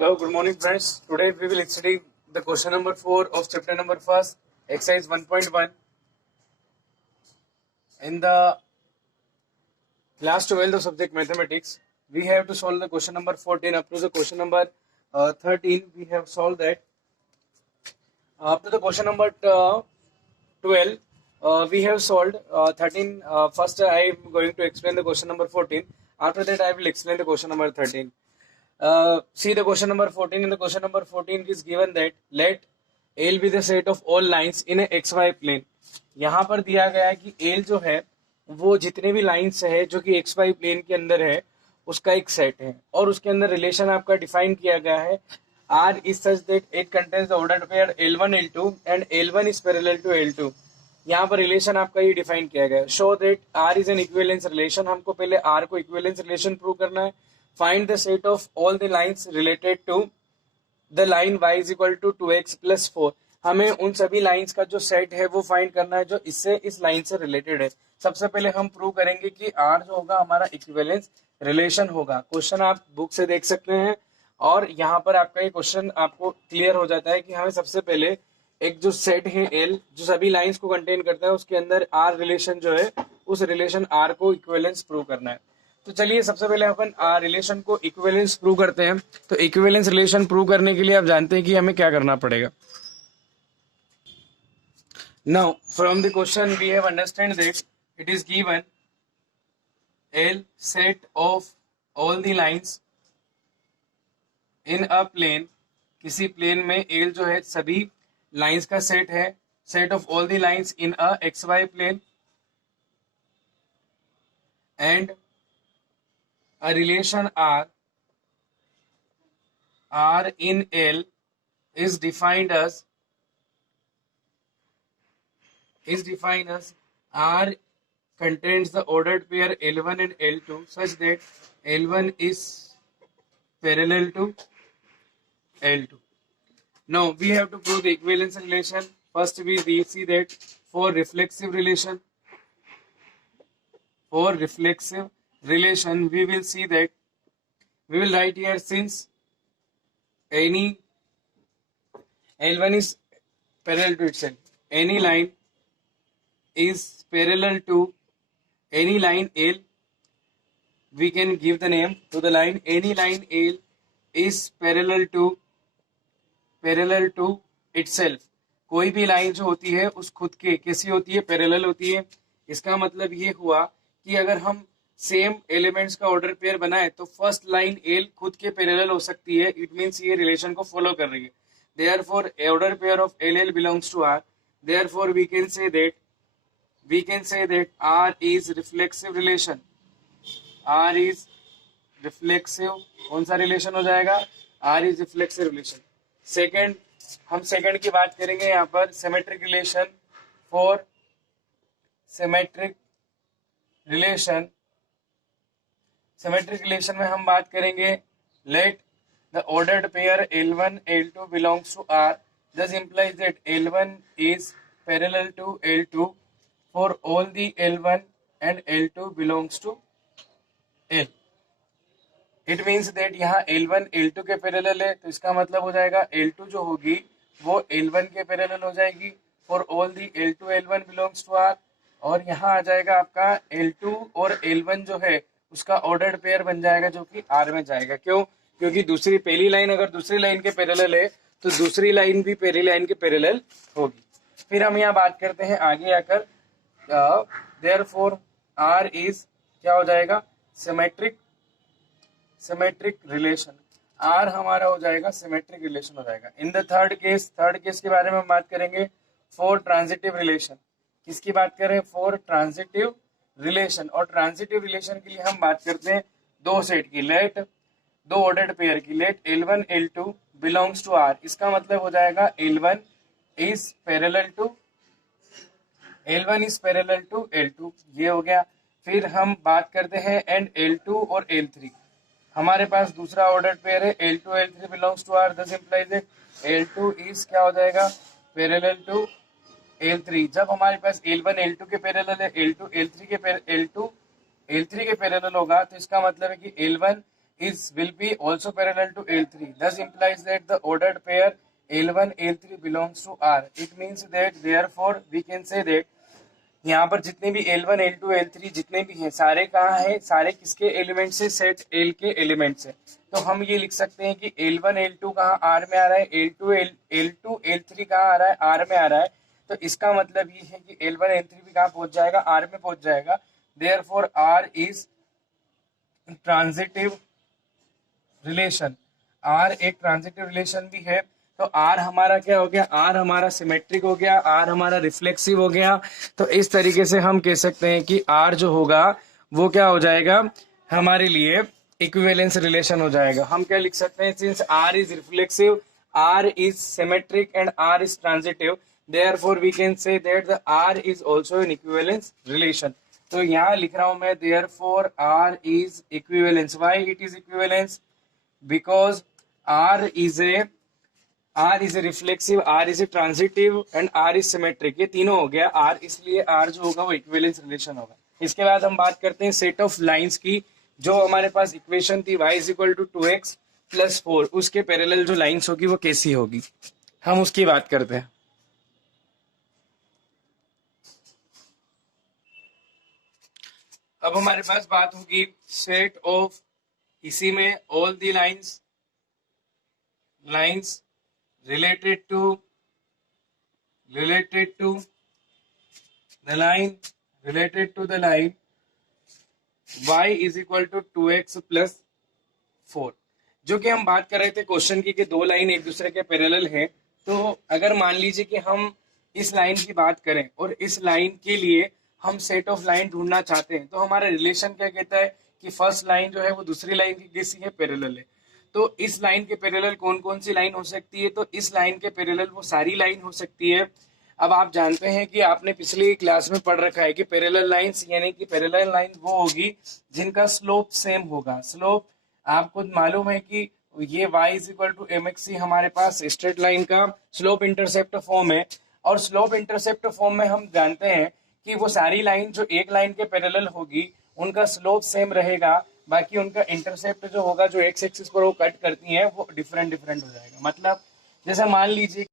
Hello, good morning, friends. Today we will study the question number 4 of chapter number 1, exercise 1.1. In the class 12 of subject mathematics, we have to solve the question number 14 up to the question number 13. We have solved that. Up to the question number 12, we have solved 13. First, I am going to explain the question number 14. After that, I will explain the question number 13. See the question number 14. In the question number 14 it is given that let L be the set of all lines in a xy plane. यहाँ पर दिया गया है कि L जो है वो जितने भी लाइंस है जो कि xy प्लेन के अंदर है उसका एक सेट है और उसके अंदर रिलेशन आपका डिफाइन किया गया है R is such that it contains the ordered pair L1 L2 and L1 is parallel to L2. यहाँ पर रिलेशन आपका ये डिफाइन किया गया है. Show that R is an equivalence relation. हमको पहले R को इक्विवेलेंस रिलेशन प्रूव करना है. Find the set of all the lines related to the line y is equal to 2x plus 4. हमें उन सभी लाइंस का जो सेट है वो फाइंड करना है जो इससे इस लाइन से रिलेटेड है. सबसे पहले हम प्रूव करेंगे कि R जो होगा हमारा इक्विवेलेंस रिलेशन होगा. क्वेश्चन आप बुक से देख सकते हैं और यहाँ पर आपका ये क्वेश्चन आपको क्लियर हो जाता है कि हमें सबसे पहले एक जो सेट है L जो सभी लाइंस को कंटेन करता है उसके अंदर R रिलेशन जो है उस रिलेशन R को इक्विवेलेंस प्रूव करना है. तो चलिए सबसे पहले अपन रिलेशन को इक्विवेलेंस प्रूव करते हैं. तो इक्विवेलेंस रिलेशन प्रूव करने के लिए आप जानते हैं कि हमें क्या करना पड़ेगा. Now from the question we have understand that it is given L set of all the lines in a plane. किसी प्लेन में L जो है सभी लाइंस का सेट है. Set of all the lines in a XY plane and a relation R in L is defined as R contains the ordered pair L1 and L2 such that L1 is parallel to L2. Now we have to prove the equivalence relation. First we see that for reflexive relation we will see that we will write here since any L1 is parallel to itself, any line is parallel to any line L, we can give the name to the line. Any line L is parallel to itself. कोई भी line जो होती है उस खुद के कैसी होती है, पैरेलल होती है. इसका मतलब ये हुआ कि अगर हम सेम एलिमेंट्स का ऑर्डर पेयर बनाए तो फर्स्ट लाइन एल खुद के पैरेलल हो सकती है. इट मींस ये रिलेशन को फॉलो कर रही है. Therefore order pair of L L belongs to R. Therefore we can say that R is reflexive relation. R is reflexive. कौन सा रिलेशन हो जाएगा? R is reflexive relation. Second, हम सेकेंड की बात करेंगे यहाँ पर symmetric relation. For symmetric relation में हम बात करेंगे let the ordered pair L1 L2 belongs to R. This implies that L1 is parallel to L2 for all the L1 and L2 belongs to L. It means that यहाँ L1 L2 के parallel है तो इसका मतलब हो जाएगा L2 जो होगी वो L1 के पैरेलल हो जाएगी. for all the L2 L1 belongs to R. और यहाँ आ जाएगा आपका L2 और L1 जो है उसका ऑर्डर्ड पेयर बन जाएगा जो कि R में जाएगा. क्यों? क्योंकि पहली लाइन अगर दूसरी लाइन के पैरेलल है तो दूसरी लाइन भी पहली लाइन के पैरेलल होगी. फिर हम यहाँ बात करते हैं आगे आकर देयरफॉर R इज क्या हो जाएगा? Symmetric relation. R हमारा हो जाएगा सिमेट्रिक रिलेशन हो जाएगा. इन द थर्ड केस के बारे में हम बात करेंगे फॉर ट्रांजिटिव रिलेशन. किसकी बात करें? For transitive relation. और ट्रांजिटिव रिलेशन के लिए हम बात करते हैं दो सेट की, दो ऑर्डर्ड पेयर की. Let L1 L2 belongs to R. इसका मतलब हो जाएगा L1 is parallel to L2. ये हो गया. फिर हम बात करते हैं एंड L2 और L3. हमारे पास दूसरा ऑर्डर्ड पेयर है L2 L3 belongs to R. This implies that L2 is क्या हो जाएगा? Parallel to L3. जब हमारे पास L1 L2 के पैरेलल है, L2 L3 के पैरेलल होगा तो इसका मतलब है कि L1 will be also parallel to L3. Thus implies that the ordered pair L1 L3 belongs to R. It means that therefore we can say that यहाँ पर जितने भी L1 L2 L3 जितने भी हैं सारे कहाँ हैं, सारे किसके एलिमेंट से, सेट L के एलिमेंट से। तो हम ये लिख सकते हैं कि L1 L2 कहाँ R में आ रहा है, L2 L3 कहाँ आ रहा है, R में आ रहा है। तो इसका मतलब ये है कि L1 L3 भी कहाँ पहुंच जाएगा, R में पहुंच जाएगा। Therefore R is transitive relation, R एक ट्रांजिटिव रिलेशन भी है। तो R हमारा क्या हो गया, R हमारा सिमेट्रिक हो गया, R हमारा रिफ्लेक्सिव हो गया। तो इस तरीके से हम कह सकते हैं कि R जो होगा वो क्या हो जाएगा, हमारे लिए इक्विवेलेंस रिलेशन हो जाएगा। हम क्या लिख सकते हैं, since R is reflexive, R is symmetric and R is transitive, therefore we can say that the R is also an equivalence relation. तो यहाँ लिख रहा हूं मैं, therefore R is equivalence. Why it is equivalence? Because R is a reflexive, R is a transitive and R is symmetric। ये तीनों हो गया R, इसलिए R जो होगा वो इक्विवेलेंस रिलेशन होगा। इसके बाद हम बात करते हैं सेट ऑफ लाइंस की। जो हमारे पास इक्वेशन थी y is equal to 2x plus 4, उसके पैरेलल जो लाइंस होगी वो कैसी होगी, हम उसकी बात करते हैं। अब हमारे पास बात होगी सेट ऑफ, इसी में all the lines related to the line y is equal to 2x plus 4। जो कि हम बात कर रहे थे क्वेश्चन की कि दो लाइन एक दूसरे के पैरेलल हैं। तो अगर मान लीजिए कि हम इस लाइन की बात करें और इस लाइन के लिए हम सेट ऑफ लाइन ढूंढना चाहते हैं, तो हमारा रिलेशन क्या कहता है कि फर्स्ट लाइन जो है वो दूसरी लाइन की कैसी है, पैरेलल है। तो इस लाइन के पैरेलल कौन कौन सी लाइन हो सकती है, तो इस लाइन के पैरेलल वो सारी लाइन हो सकती है। अब आप जानते हैं कि आपने पिछली क्लास में पढ़ रखा है कि पैरेलल लाइंस यानी कि पैरेलल लाइन वो होगी जिनका स्लोप सेम होगा। स्लोप आपको मालूम है कि ये y is equal to mx हमारे पास स्ट्रेट लाइन का स्लोप इंटरसेप्ट फॉर्म है, और स्लोप इंटरसेप्ट फॉर्म में हम जानते हैं कि वो सारी लाइन जो एक लाइन के पैरेलल होगी उनका स्लोप सेम रहेगा, बाकी उनका इंटरसेप्ट जो होगा जो एक्स एक्सिस पर वो कट करती है वो डिफरेंट हो जाएगा। मतलब जैसे मान लीजिए